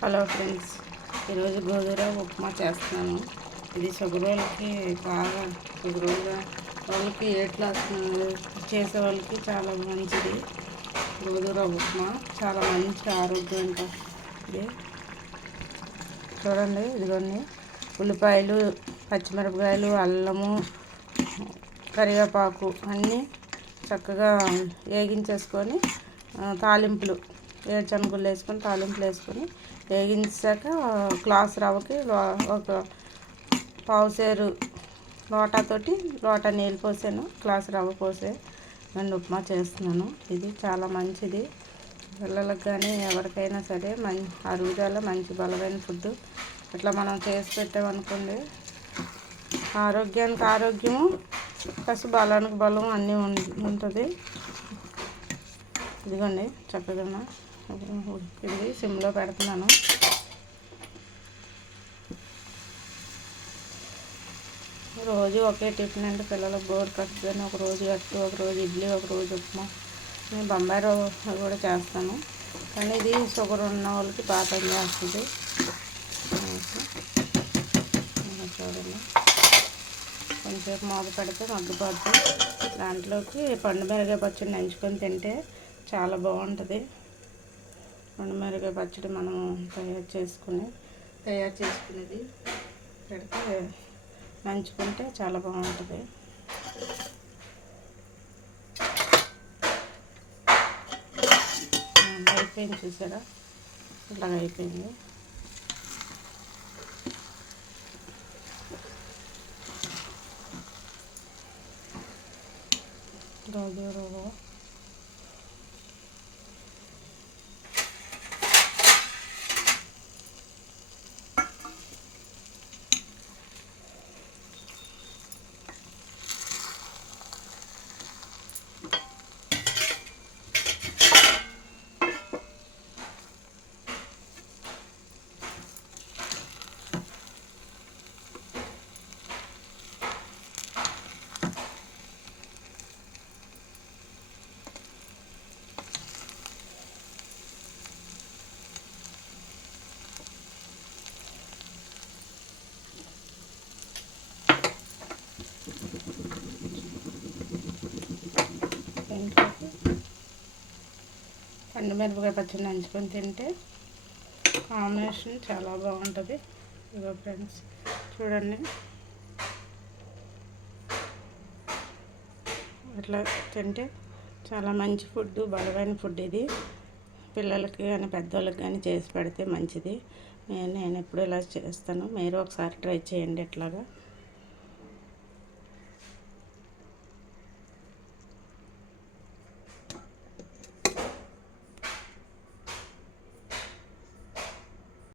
Hello friends, ఈరోజు గోధుమ ఉప్మా చేస్తున్నాను. ఇది షుగర్ వాళ్ళకి బాగా వాళ్ళకి ఎట్లా చేసే వాళ్ళకి చాలా మంచిది. గోధుమ ఉప్మా చాలా మంచి ఆరోగ్యం. ఇది చూడండి, ఇదిగోండి ఉల్లిపాయలు, పచ్చిమిరపకాయలు, అల్లము, కరివేపాకు అన్నీ చక్కగా వేగించేసుకొని తాలింపులు ఏడుశనగలు వేసుకొని తాలింపులు వేసుకొని వేగించాక గ్లాస్ రవ్వకి ఒక పావుసేరు లోటా నీళ్ళు పోసాను. గ్లాస్ రవ్వ పోసే నేను ఉప్మా చేస్తున్నాను. ఇది చాలా మంచిది పిల్లలకు కానీ ఎవరికైనా సరే. అరుగుదల మంచి బలమైన ఫుడ్ ఇట్లా మనం చేసి పెట్టామనుకోండి, ఆరోగ్యానికి ఆరోగ్యము ప్లస్ బలానికి బలం అన్నీ ఉంటుంది. ఇదిగోండి చక్కగా ఇది సిమ్లో పెడుతున్నాను. రోజు ఒకే టిఫిన్ అంటే పిల్లలకు బోర్ కట్టుకొని ఒకరోజు అట్టు, ఒకరోజు ఇడ్లీ, ఒకరోజు ఉప్మా. నేను బొంబాయి రవ్వ కూడా చేస్తాను, కానీ ఇది షుగర్ ఉన్న వాళ్ళకి బాగా పనిచేస్తుంది. చూడండి, కొంచెంసేపు మూత పెడితే మగ్గిపోద్ది. దాంట్లోకి పండుమిరపకాయ పచ్చడి నంచుకొని తింటే చాలా బాగుంటుంది. పండుమిరపకాయ పచ్చడి మనము తయారు చేసుకునేది పెడితే నంచుకుంటే చాలా బాగుంటుంది. అయిపోయింది, చూసారా? ఇలాగ అయిపోయింది. గోధుమ రవ్వ పండుమిరపకాయ పచ్చడి నంచుకొని తింటే కాంబినేషన్ చాలా బాగుంటుంది. ఇదిగో ఫ్రెండ్స్, చూడండి, అట్లా తింటే చాలా మంచి ఫుడ్, బలమైన ఫుడ్. ఇది పిల్లలకి కానీ పెద్దవాళ్ళకి కానీ చేసి పెడితే మంచిది. నేను ఎప్పుడు ఇలా చేస్తాను. మీరు ఒకసారి ట్రై చేయండి ఇట్లాగా.